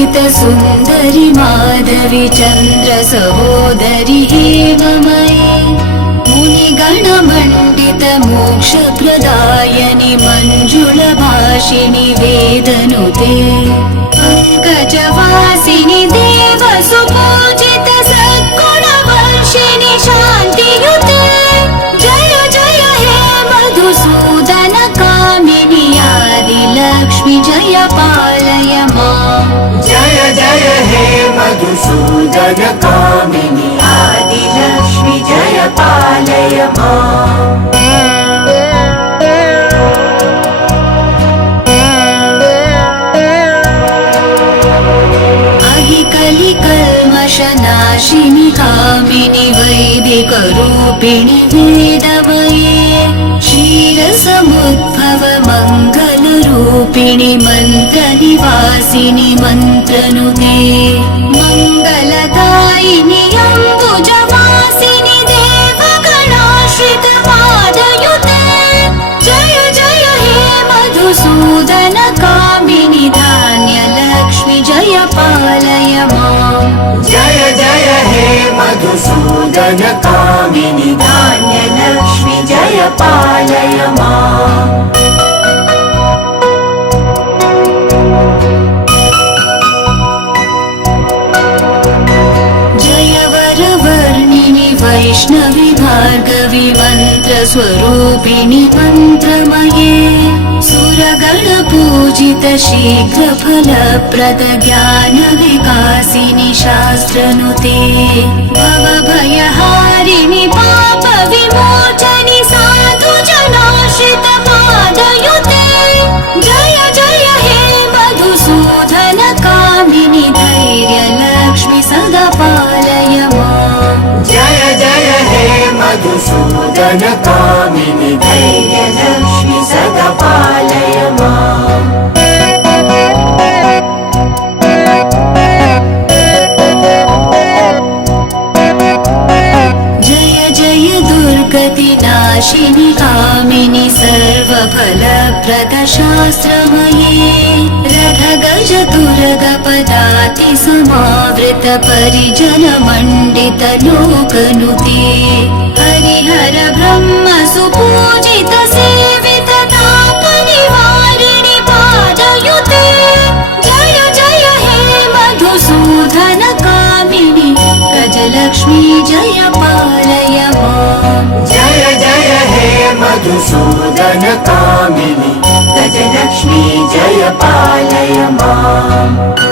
पूजित सुन्दरि माधवी चन्द्र सहोदरि एव मयि मुनिगणमण्डित मोक्षप्रदायनि मञ्जुलभाषिणि वेदनुते पङ्कजवासिनि देव सुपूजित सद्गुणवर्षिणि शान्तियुते जय जय हे मधुसूदन कामिनि आदिलक्ष्मि जय पालय माम् जय जय हे मधुसूदन कामिनि आदिलक्ष्मि जय पालय माम् कलिकल्मषनाशिनि कामिनि वैदिकरूपिणि वेदमये क्षीरसमुद्भव मङ्गलरूपिणि मन्त्रनिवासिनि मन्त्रनुते मङ्गलदायिनि अम्बुजवासिनि देवगणाश्रित पादयुते जय जय हे मधुसूदन कामिनि धान्यलक्ष्मि जय पालय माम् जय जय हे मधुसूदन कामिनि धान्यलक्ष्मि जय पालय माम् जय वरवर्णिनि वैष्णवि भार्गवि मन्त्रस्वरूपिणि मन्त्रमये सुरगणपूजित शीघ्रफलप्रद ज्ञानविकासिनि शास्त्रनुते भवभयहारिणि पापविमोचनि साधुजनाश्रित पादयुते जय जय हे मधुसूदन कामिनि धैर्यलक्ष्मि सदा पालय माम् जय जय हे मधुसूदन कामिनि धैर्यलक्ष्मि सदा पालय माम् जय जय दुर्गतिनाशिनि कामिनि सर्वफलप्रद शास्त्रमये रथगज तुरगपदाति समावृत परिजन मण्डित लोकनुते हरिहर ब्रह्म सुपूजित सेवित तापनिवारिणि पादयुते जय जय हे मधुसूदन कामिनि गजलक्ष्मी जय पालय माम् जय जय हे मधुसूदन कामिनि गजलक्ष्मी जय पालय माम्।